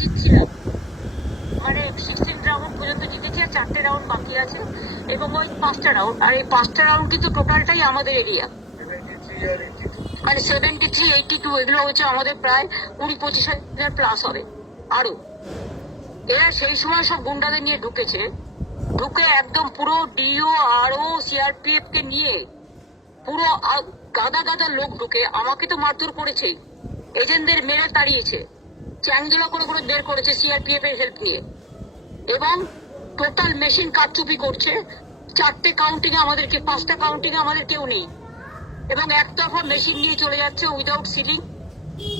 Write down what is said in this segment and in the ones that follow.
জিতছিলাম, মানে 16 রাউন্ড পর্যন্ত জিতেছি, আর 4টে রাউন্ড বাকি আছে এবং ওই 5টা রাউন্ড, আর এই 5টা রাউন্ড কিন্তু টোটালটাই আমাদের এরিয়া। মানে 73, 82 এগুলো হচ্ছে আমাদের প্রায় 20-25 হাজার প্লাস হবে আরো। এরা সেই সময় সব গুন্ডাদের নিয়ে ঢুকেছে, ঢুকে একদম পুরো ডিও আরও সিআরপিএফ কে নিয়ে পুরো গাদা গাদা লোক ঢুকে আমাকে তো মারধর করেছেই, এজেন্টদের মেরে তাড়িয়েছে, চ্যাংদোলা করে করে বের করেছে সিআরপিএফ এর হেল্প নিয়ে, এবং টোটাল মেশিন কারচুপি করছে। 4টে কাউন্টিং এ আমাদেরকে, 5টা কাউন্টিং এ আমাদের কেউ নেই, এবং একতরফা মেশিন নিয়ে চলে যাচ্ছে উইদাউট সিটিং,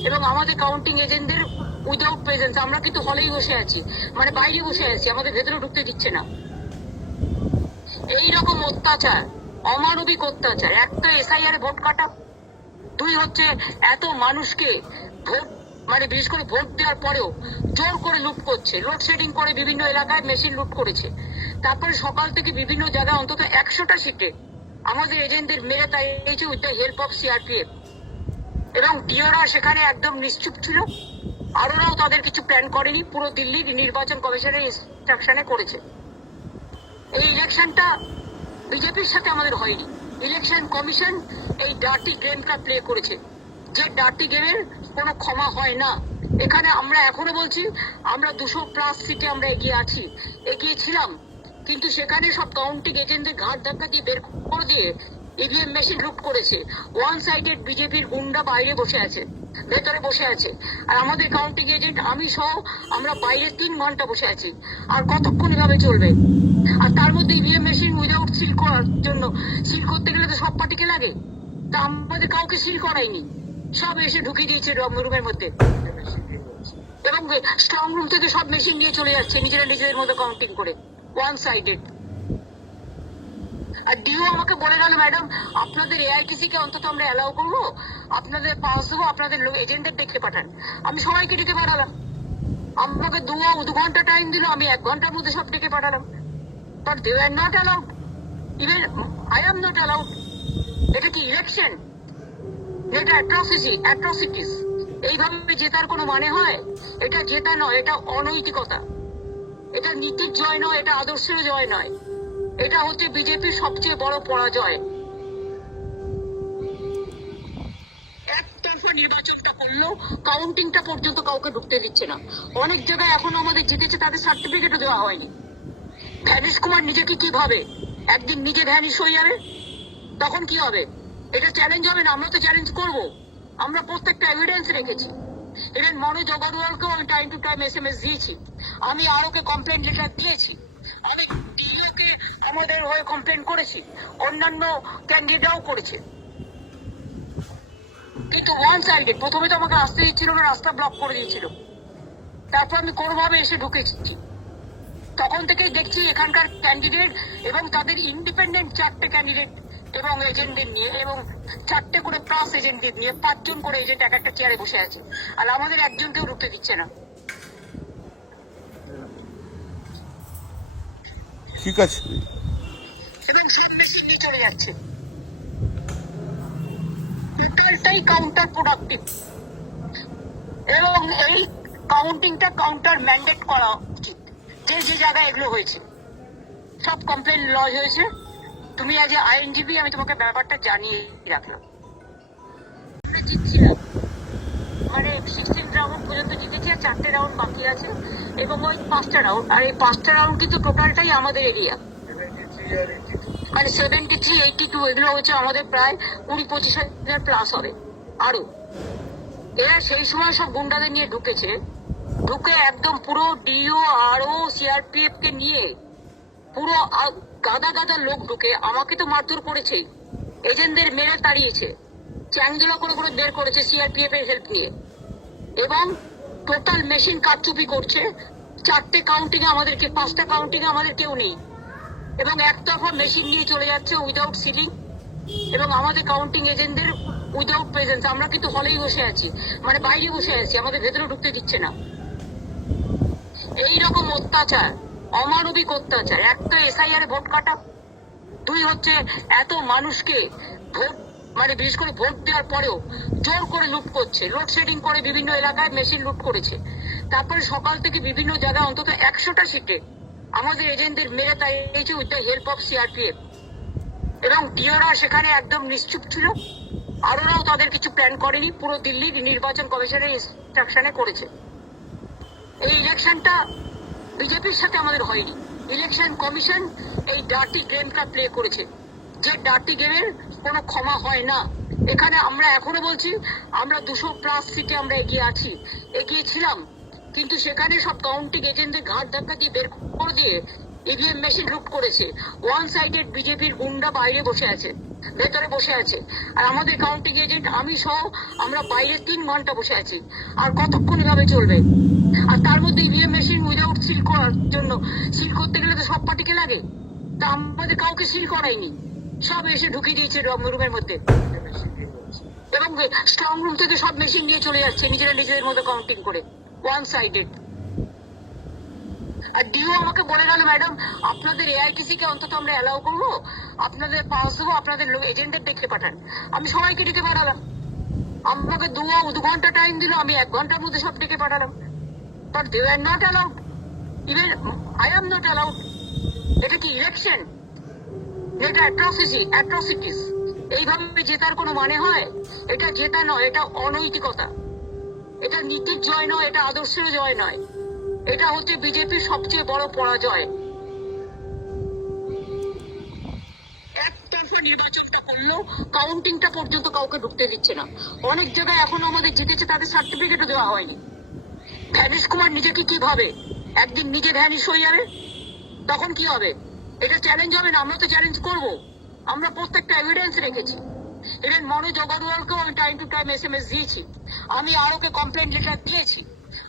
এবং আমাদের কাউন্টিং এজেন্টদের উইদাউট প্রেজেন্স। আমরা কিন্তু হলেই বসে আছি, মানে বাইরে বসে আছি, আমাদের ভেতরে ঢুকতে দিচ্ছে না। এইরকম অত্যাচার, অমানবিক অত্যাচার। একটা এসআইআর ভোট কাটা, 2 হচ্ছে এত মানুষকে ভোট, মানে বিশেষ করে ভোট দেওয়ার পরেও জোর করে লুট করছে, লোডশেডিং করে বিভিন্ন এলাকায় মেশিন লুট করেছে। তারপরে সকাল থেকে বিভিন্ন জায়গায় অন্তত 100টা সিটে আমাদের এজেন্টদের মেরে তাড়িয়েছে with the help of CRPF, এবং ডিওরা সেখানে একদম নিশ্চুপ ছিল, আর ওরাও তাদের কিছু প্ল্যান করেনি, পুরো দিল্লি নির্বাচন কমিশনের ইনস্ট্রাকশনে করেছে। এই ইলেকশনটা বিজেপির সাথে আমাদের হয়নি, ইলেকশন কমিশন এই ডার্টি গেমটা প্লে করেছে, যে ডার্টি গেমের কোনো ক্ষমা হয় না। এখানে আমরা এখনো বলছি, আমরা 200+ সিটে আমরা এগিয়ে আছি, এগিয়ে ছিলাম, কিন্তু সেখানে সব কাউন্টিং এজেন্টদের ঘাট ধাক্কা দিয়ে বের করে দিয়ে ইভিএম মেশিন লুট করেছে। ওয়ান সাইডেড বিজেপির গুন্ডা বাইরে বসে আছে, ভেতরে বসে আছে, আর আমাদের কাউন্টিং এজেন্ট আমি সহ আমরা বাইরে 3 ঘন্টা বসে আছি। আর কতক্ষণ এভাবে চলবে? আর তার মধ্যে ইভিএম মেশিন উইদাউট সিল করার জন্য, সিল করতে গেলে তো সব পার্টিকে লাগে, তা আমাদের কাউকে সিল করাইনি, সব এসে ঢুকিয়ে দিয়েছে রুমের মধ্যে, এবং স্ট্রং রুম থেকে সব মেশিন নিয়ে চলে যাচ্ছে নিজেরা নিজেদের মধ্যে কাউন্টিং করে, ওয়ান সাইডেড। আর ডিও আমাকে বলে গেল, ম্যাডাম আপনাদের এআইটিসি কে অন্তত আমরা অ্যালাউ করবো, আপনাদের পাস দেবো, আপনাদের এজেন্টদের দেখে পাঠান। আমি সবাইকে ডেকে পাঠালাম, আমাকে 2 ঘন্টা টাইম দিল, আমি 1 ঘন্টার মধ্যে সব ডেকে পাঠালাম, but they are not allowed, even I am not allowed. এটা কি ইলেকশন? এটা অ্যাট্রসিটিস। এইভাবে জেতার কোনো মানে হয়? এটা জেতা নয়, এটা অনৈতিকতা, এটা নীতির জয় নয়, এটা আদর্শের জয় নয়, এটা হচ্ছে বিজেপির সবচেয়ে বড় পরাজয়। একতরফা নির্বাচনটা করলো, কাউন্টিংটা পর্যন্ত কাউকে ঢুকতে দিচ্ছে না। অনেক জায়গায় এখনো আমাদের জিতেছে, তাদের সার্টিফিকেটও দেওয়া হয়নি। ধ্যানেশ কুমার নিজেকে কি ভাবে? একদিন নিজে ভ্যানিশ হয়ে যাবে, তখন কি হবে? এটা চ্যালেঞ্জ হবে না? আমরা তো চ্যালেঞ্জ করব, আমরা প্রত্যেকটা এভিডেন্স রেখেছি। ইভেন মনোজ অগরওয়ালকেও আমি টাইম টু টাইম SMS দিয়েছি, আমি আরোকে কমপ্লেন লেটার দিয়েছি, আমি ডিওকে আমাদের হয়ে কমপ্লেন করেছি, অন্যান্য ক্যান্ডিডেটরাও করেছে, কিন্তু ওয়ান সাইডেড। প্রথমে তো আমাকে আসতে দিচ্ছিল না, রাস্তা ব্লক করে দিয়েছিল, তারপর আমি কোনোভাবে এসে ঢুকেছি। তখন থেকেই দেখছি এখানকার ক্যান্ডিডেট এবং তাদের ইন্ডিপেন্ডেন্ট 4টে ক্যান্ডিডেট এবং এজেন্টদের নিয়ে, এবং 4টে করে প্লাস এজেন্টদের নিয়ে 5 জন করে এজেন্ট এক একটা চেয়ারে বসে আছে, আর আমাদের একজনকেও ঢুকতে দিচ্ছে না। ঠিক আছে, এবং সব মেশিন নিয়ে চলে যাচ্ছে, টোটালটাই কাউন্টার প্রোডাক্টিভ, এবং এই কাউন্টিংটা কাউন্টার ম্যান্ডেট করা উচিত। যে যে জায়গায় এগুলো হয়েছে সব কমপ্লেন লজ হয়েছে, তুমি আজ আইনজীবী, আমি তোমাকে ব্যাপারটা জানিয়ে রাখলাম। আমরা জিতছিলাম, মানে 16 রাউন্ড পর্যন্ত জিতেছি, আর 4টে রাউন্ড বাকি আছে এবং ওই 5টা রাউন্ড, আর এই 5টা রাউন্ড কিন্তু টোটালটাই আমাদের এরিয়া। মানে 73, 82 এগুলো হচ্ছে আমাদের প্রায় 20-25 হাজার প্লাস হবে আরো। এরা সেই সময় সব গুন্ডাদের নিয়ে ঢুকেছে, ঢুকে একদম পুরো ডিও আরও সিআরপিএফ কে নিয়ে পুরো গাদা গাদা লোক ঢুকে আমাকে তো মারধর করেছেই, এজেন্টদের মেরে তাড়িয়েছে, চ্যাংদোলা করে করে বের করেছে সিআরপিএফ এর হেল্প নিয়ে, এবং টোটাল মেশিন কারচুপি করছে। 4টে কাউন্টিং এ আমাদেরকে, 5টা কাউন্টিং এ আমাদের কেউ নেই, এবং একতরফা মেশিন নিয়ে চলে যাচ্ছে উইদাউট সিলিং, এবং আমাদের কাউন্টিং এজেন্টদের উইদাউট প্রেজেন্স। আমরা কিন্তু হলেই বসে আছি, মানে বাইরে বসে আছি, আমাদের ভেতরে ঢুকতে দিচ্ছে না। এইরকম অত্যাচার, অমানবিক অত্যাচার। একটা এসআইআর ভোট কাটা, 2 হচ্ছে এত মানুষকে ভোট, মানে বিশেষ করে ভোট দেওয়ার পরেও জোর করে লুট করছে, লোডশেডিং করে বিভিন্ন এলাকায় মেশিন লুট করেছে। তারপরে সকাল থেকে বিভিন্ন জায়গায় অন্তত 100টা সিটে আমাদের এজেন্টদের মেরে তাড়িয়েছে with the help of CRPF, এবং টিওরা সেখানে একদম নিশ্চুপ ছিল। আর ওরাও তাদের কিছু প্ল্যান করেনি, পুরো দিল্লির নির্বাচন কমিশনের ইনস্ট্রাকশনে করেছে। এই ইলেকশনটা বিজেপির সাথে আমাদের হয়নি, ইলেকশন কমিশন এই ডার্টি গেমটা প্লে করেছে, যে ডার্টি গেমের কোনো ক্ষমা হয় না। এখানে আমরা এখনো বলছি, আমরা 200+ সিটে আমরা এগিয়ে ছিলাম, কিন্তু সেখানে সব কাউন্টিং এজেন্টদের ঘাট ধাক্কা দিয়ে বের করে দিয়ে ইভিএম মেশিন লুট করেছে। ওয়ান সাইডেড বিজেপির গুন্ডা বাইরে বসে আছে, ভেতরে বসে আছে, আর আমাদের কাউন্টিং এজেন্ট আমি সহ আমরা বাইরে 3 ঘন্টা বসে আছি। আর কতক্ষণ এভাবে চলবে? আর তার মধ্যে ইভিএম মেশিন উইদাউট সিল করার জন্য, সিল করতে গেলে তো সব পার্টিকে লাগে, তা আমাদের কাউকে সিল করাইনি, সব এসে ঢুকিয়ে দিয়েছে রুমের মধ্যে, এবং স্ট্রং রুম থেকে সব মেশিন নিয়ে চলে যাচ্ছে নিজেদের মধ্যে কাউন্টিং করে, ওয়ান সাইডেড। আর ডিও আমাকে বলে গেল, ম্যাডাম আপনাদের এআইটিসি কে অন্তত আমরা অ্যালাউ করবো, আপনাদের পাস দেবো, আপনাদের এজেন্টের দেখে পাঠান। আমি সবাইকে ডেকে পাঠালাম, আমাকে 2 ঘন্টা টাইম দিল, আমি 1 ঘন্টার মধ্যে সব ডেকে পাঠালাম। But they are not allowed, even I am not allowed. এটা কি ইলেকশন? এটা অ্যাট্রসিটিস। এইভাবে জেতার কোনো মানে হয়? এটা জেতা নয়, এটা অনৈতিকতা, এটা নীতির জয় নয়, এটা আদর্শের জয় নয়, এটা হচ্ছে বিজেপির সবচেয়ে বড় পরাজয়। একতরফা নির্বাচনটা করলো, কাউন্টিংটা পর্যন্ত কাউকে ঢুকতে দিচ্ছে না। অনেক জায়গায় এখনো আমাদের জিতেছে, তাদের সার্টিফিকেটও দেওয়া হয়নি। ধ্যানেশ কুমার নিজেকে কি ভাবে? একদিন নিজে ভ্যানিশ হয়ে যাবে, তখন কি হবে? এটা চ্যালেঞ্জ হবে না? আমরা তো চ্যালেঞ্জ করব, আমরা প্রত্যেকটা এভিডেন্স রেখেছি। ইভেন মনোজ অগরওয়ালকেও আমি টাইম টু টাইম SMS দিয়েছি, আমি আরোকে কমপ্লেন লেটার দিয়েছি,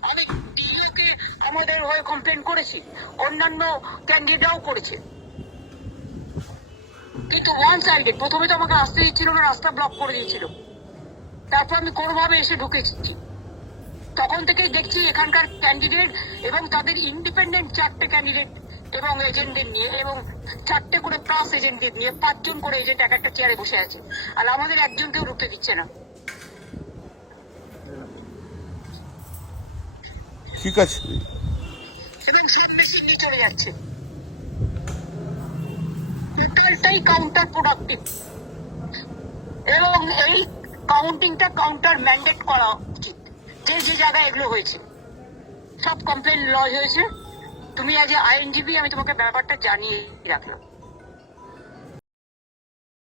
আমি ডিওকে আমাদের হয়ে কমপ্লেন করেছি, অন্যান্য ক্যান্ডিডেটরাও করেছে। কিন্তু ওয়ান সাইডেড, প্রথমে তো আমাকে আসতে দিচ্ছিল না, রাস্তা ব্লক করে দিয়েছিল, তারপর আমি কোনোভাবে এসে ঢুকেছি। তখন থেকেই দেখছি এখানকার ক্যান্ডিডেট এবং তাদের ইন্ডিপেন্ডেন্ট 4টে ক্যান্ডিডেট এবং এজেন্টদের নিয়ে, এবং 4টে করে প্লাস এজেন্টদের নিয়ে 5 জন করে এজেন্ট এক একটা চেয়ারে বসে আছে, আর আমাদের একজনকেও ঢুকতে দিচ্ছে না। ঠিক আছে, এবং সব মেশিন নিয়ে চলে যাচ্ছে, টোটালটাই কাউন্টার প্রোডাক্টিভ। এবং এই কাউন্টিংটা কাউন্টার ম্যান্ডেট করা উচিত। যে জায়গায় এগুলো হয়েছে সব কমপ্লেন লজ হয়েছে, তুমি আজ আইনজীবী, আমি তোমাকে ব্যাপারটা জানিয়ে রাখলাম।